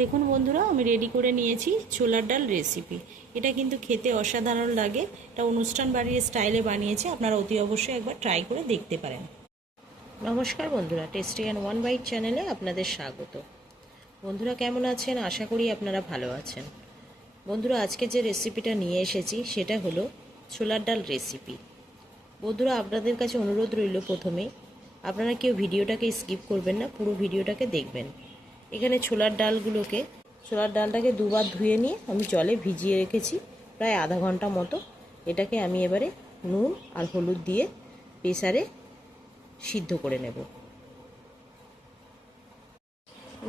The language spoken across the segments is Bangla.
দেখুন বন্ধুরা, আমি রেডি করে নিয়েছি ছোলার ডাল রেসিপি এটা কিন্তু খেতে অসাধারণ লাগে। এটা অনুষ্ঠান বাড়ির স্টাইলে বানিয়েছি। আপনারা অতি অবশ্যই একবার ট্রাই করে দেখতে পারেন। নমস্কার বন্ধুরা টেস্টি অ্যান্ড ওয়ান বাইট চ্যানেলে আপনাদের স্বাগত। বন্ধুরা, কেমন আছেন? আশা করি আপনারা ভালো আছেন। বন্ধুরা, আজকে যে রেসিপিটা নিয়ে এসেছি, সেটা হলো ছোলার ডাল রেসিপি বন্ধুরা, আপনাদের কাছে অনুরোধ রইল প্রথমে। আপনারা কেউ ভিডিওটাকে স্কিপ করবেন না, পুরো ভিডিওটাকে দেখবেন। এখানে ছোলার ডালগুলোকে, ছোলার ডালটাকে দুবার ধুয়ে নিয়ে আমি জলে ভিজিয়ে রেখেছি প্রায় আধা ঘণ্টা মতো। এটাকে আমি এবারে নুন আর হলুদ দিয়ে প্রেসারে সিদ্ধ করে নেব।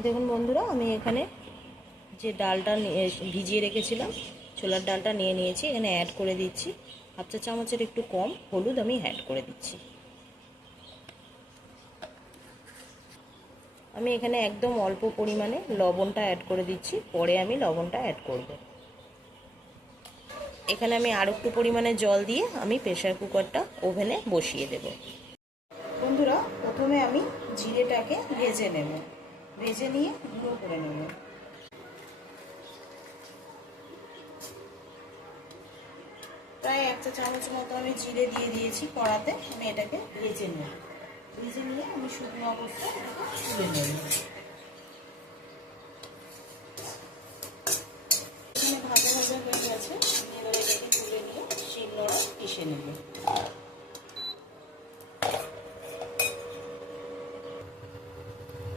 দেখুন বন্ধুরা, আমি এখানে যে ডালটা ভিজিয়ে রেখেছিলাম, ছোলার ডালটা নিয়ে নিয়েছি। এখানে অ্যাড করে দিচ্ছি। হাফ চা চামচের একটু কম হলুদ আমি অ্যাড করে দিচ্ছি। আমি এখানে একদম অল্প পরিমাণে লবণটা অ্যাড করে দিচ্ছি, পরে আমি লবণটা অ্যাড করব। এখানে আমি আর একটু পরিমাণে জল দিয়ে আমি প্রেশার কুকারটা ওভেনে বসিয়ে দেব। বন্ধুরা, প্রথমে আমি জিরেটাকে ভেজে নেব। ভেজে নিয়ে গুঁড়ো করে নেব। প্রায় এক চা চামচ মতো আমি জিরে দিয়ে দিয়েছি কড়াতে, আমি এটাকে ভেজে নেব। ভেজে নিয়ে আমি শুকনো অবস্থায় তুলে নেব এখানে ভাজা ভাজা হয়ে গেছে আমি এবার এটাকে তুলে নিয়ে শিলনোড়া পিষে নেব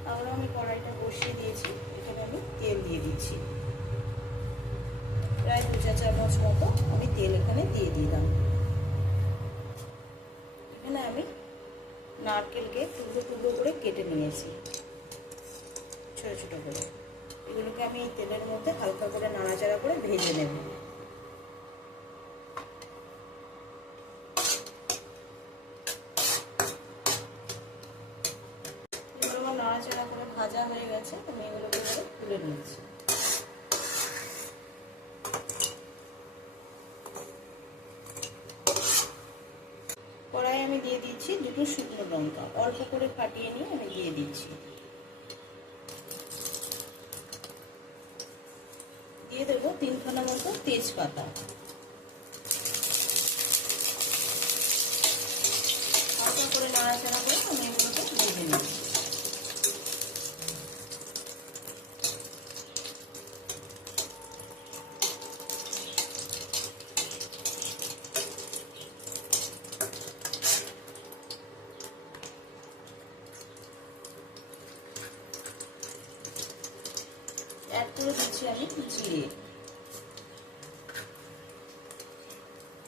আবার আমি কড়াইটা বসিয়ে দিয়েছি এখানে আমি তেল দিয়ে দিচ্ছি প্রায় দু চা চামচ মতো আমি তেল এখানে দিয়ে দিলাম এখানে আমি নারকেলকে টুকরো টুকরো করে কেটে নিয়েছি। ছোটো ছোটো করে। এগুলোকে আমি তেলের মধ্যে হালকা করে নাড়াচাড়া করে ভেজে নেব। নাড়াচাড়া করে ভাজা হয়ে গেছে, আমি এগুলোকে তুলে নিয়েছি কড়াই আমি দিয়ে দিচ্ছি, দুটো শুকনো লঙ্কা। অল্প করে ফাটিয়ে নিয়ে আমি দিয়ে দিচ্ছি। দিয়ে দেবো তিনখানা মতো তেজপাতা হালকা করে নাড়াচাড়া করে আমি এগুলোকে ভেজে নিচ্ছি অ্যাড করে দিচ্ছি আমি জিরে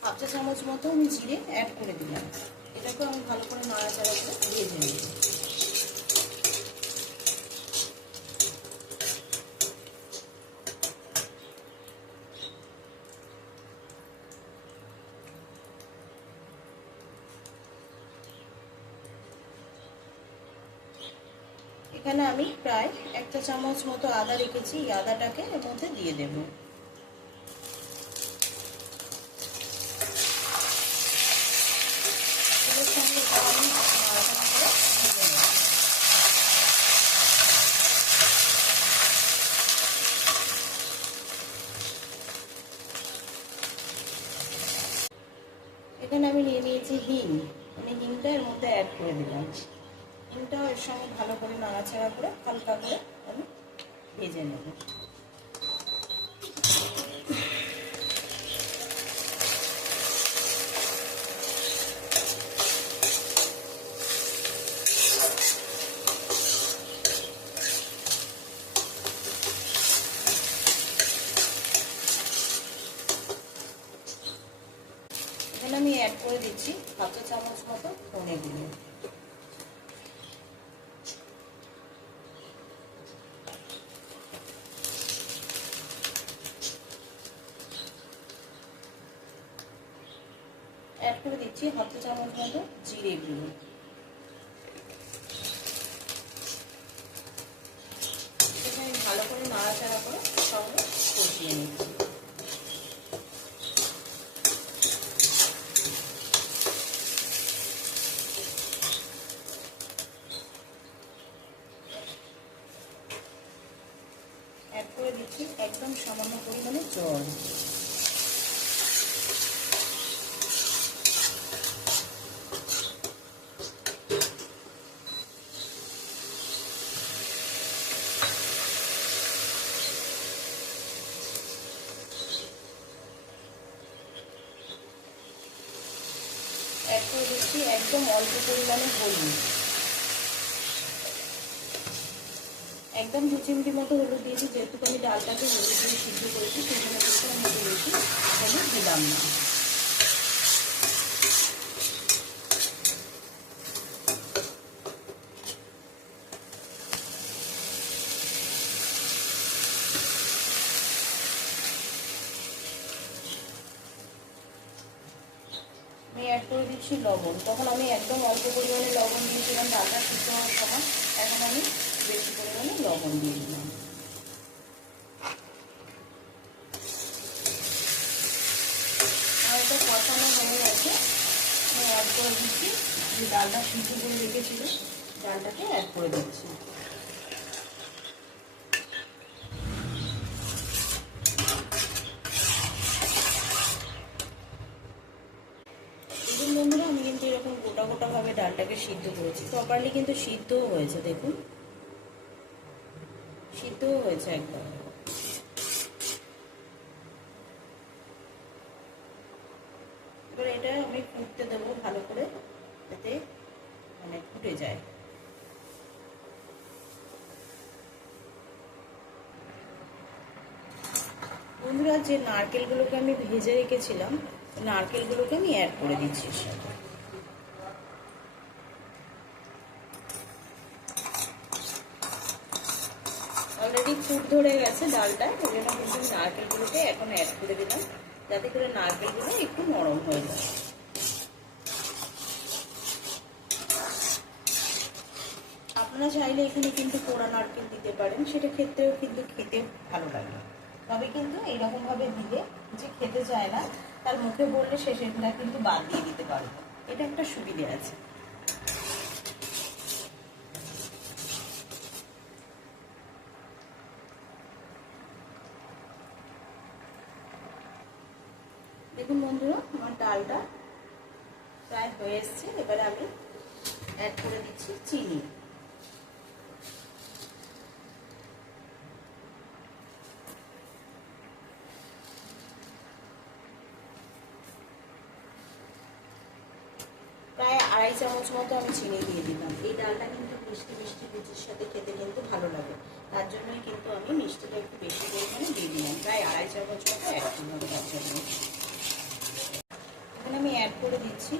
হাফ চা চামচ মতো আমি জিরে অ্যাড করে দিলাম। এটাকে আমি ভালো করে নাড়াচাড়া করে ভেজে নেব এখানে আমি প্রায় একটা চামচ মতো আদা রেখেছি, এই আদাটাকে এর মধ্যে দিয়ে দেব। এখানে আমি নিয়ে নিয়েছি হিং। আমি হিংটা এর মধ্যে অ্যাড করে দিলাম। ডিমটাও এর সঙ্গে ভালো করে নাড়াচাড়া করে হালকা করে আমি ভেজে নেব। এখানে আমি অ্যাড করে দিচ্ছি হাফ চামচ মতো ধনে গুঁড়ো অ্যাড করে দিচ্ছি চা চামচ মতো জিরে গুঁড়ো। আমি ভালো করে নাড়াচাড়া করে সঙ্গে কষিয়ে নিচ্ছি। অ্যাড করে একদম সামান্য পরিমাণে জল অ্যাড করে দিচ্ছি একদম অল্প পরিমাণে হলুদ। একদম দু চিমটি মতো হলুদ দিয়েছি, যেহেতু আমি ডালটাকে হলুদ দিয়ে সিদ্ধ করেছি জন্য কিন্তু আমি হলুদ বেশি হলুদ দিলাম না আমি দিচ্ছি লবণ। তখন আমি একদম অল্প পরিমাণে লবণ দিয়েছিলাম ডালটা সিদ্ধ হওয়ার সময়। এখন আমি বেশি পরিমাণে লবণ দিয়ে দিলাম। এটা কষানো হয়ে গেছে। অ্যাড করে দিচ্ছি যে ডালটা সিদ্ধ করে রেখেছিল, ডালটাকে অ্যাড করে দিচ্ছি দেখুন বন্ধুরা আমি কিন্তু এরকম গোটা গোটা ভাবে ডালটাকে সিদ্ধ করেছি। প্রপারলি কিন্তু সিদ্ধও হয়েছে, দেখুন। সিদ্ধও হয়েছে একদম। এবার এটা আমি ফুটতে দেবো ভালো করে, যাতে মানে ফুটে যায়। বন্ধুরা, যে নারকেলগুলোকে আমি ভেজে রেখেছিলাম, নারকেলগুলোকে আমি অ্যাড করে দিচ্ছি অলরেডি ফুট ধরে গেছে ডালটা ওই জন্য কিন্তু নারকেলগুলোকে এখন অ্যাড করে দিলাম। যাতে করে নারকেলগুলো একটু নরম হয়ে যায়। আপনারা চাইলে এখানে কিন্তু পোড়া নারকেল দিতে পারেন, সেটা ক্ষেত্রেও কিন্তু খেতে ভালো লাগে। তবে কিন্তু এইরকম ভাবে দিলে যে খেতে চায় না, তার মুখে বললে সে সেটা কিন্তু বাদ দিয়ে দিতে পারবে। এটা একটা সুবিধে আছে। দেখুন বন্ধুরা, আমার ডালটা প্রায় হয়ে এসছে। এবারে আমি অ্যাড করে দিচ্ছি চিনি। প্রায় আড়াই চামচ মতো আমি চিনি দিয়ে দিলাম। এই ডালটা কিন্তু মিষ্টি মিষ্টি লুচির সাথে খেতে কিন্তু ভালো লাগে। তার জন্যই কিন্তু আমি মিষ্টিটা একটু বেশি পরিমাণে দিয়ে দিলাম। প্রায় আড়াই চামচ মতো করলাম তার জন্য। আমি অ্যাড করে দিচ্ছি।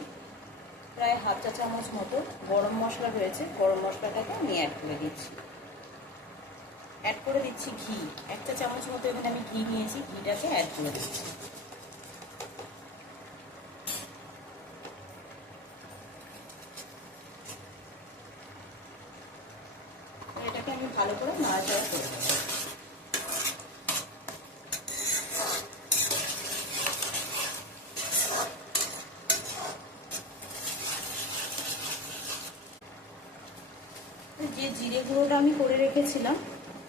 প্রায় হাফ চা চামচ মতো গরম মশলা রয়েছে। গরম মশলাটাকে আমি অ্যাড করে দিচ্ছি। অ্যাড করে দিচ্ছি ঘি। একটা চামচ মতো এখানে আমি ঘি নিয়েছি। ঘিটাকে অ্যাড করে দিচ্ছি। এটাকে আমি ভালো করে নাড়াচাড়া করে দেবো যে জিরে গুঁড়োটা আমি করে রেখেছিলাম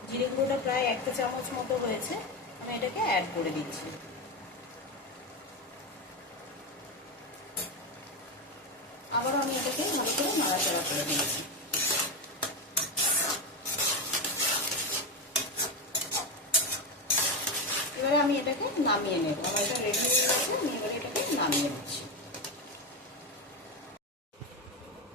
জিরে গুঁড়োটা প্রায় একটা চামচ মতো হয়েছে, আমি এটাকে অ্যাড করে দিচ্ছি। আবারও আমি এটাকে ভালো করে নাড়াচাড়া করে দিয়েছি এবারে আমি এটাকে নামিয়ে নেব। আমার এটা রেডি হয়ে গেছে, আমি এবারে এটাকে নামিয়ে নিচ্ছি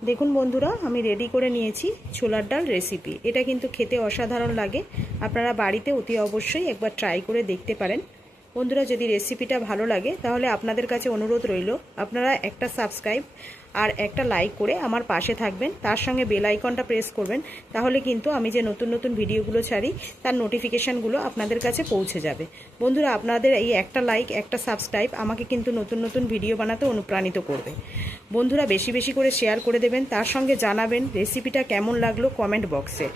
দেখুন বন্ধুরা, আমি রেডি করে নিয়েছি ছোলার ডাল রেসিপি এটা কিন্তু খেতে অসাধারণ লাগে। আপনারা বাড়িতে অতি অবশ্যই একবার ট্রাই করে দেখতে পারেন। বন্ধুরা, যদি রেসিপিটা ভালো লাগে, তাহলে আপনাদের কাছে অনুরোধ রইল, আপনারা একটা সাবস্ক্রাইব আর একটা লাইক করে আমার পাশে থাকবেন। তার সঙ্গে বেল আইকনটা প্রেস করবেন। তাহলে কিন্তু আমি যে নতুন নতুন ভিডিওগুলো ছাড়ি, তার নোটিফিকেশানগুলো আপনাদের কাছে পৌঁছে যাবে। বন্ধুরা, আপনাদের এই একটা লাইক একটা সাবস্ক্রাইব আমাকে কিন্তু নতুন নতুন ভিডিও বানাতে অনুপ্রাণিত করবে। বন্ধুরা, বেশি বেশি করে শেয়ার করে দেবেন। তার সঙ্গে জানাবেন রেসিপিটা কেমন লাগল কমেন্ট বক্সে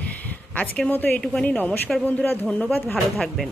আজকের মতো এইটুকানি নমস্কার বন্ধুরা, ধন্যবাদ। ভালো থাকবেন।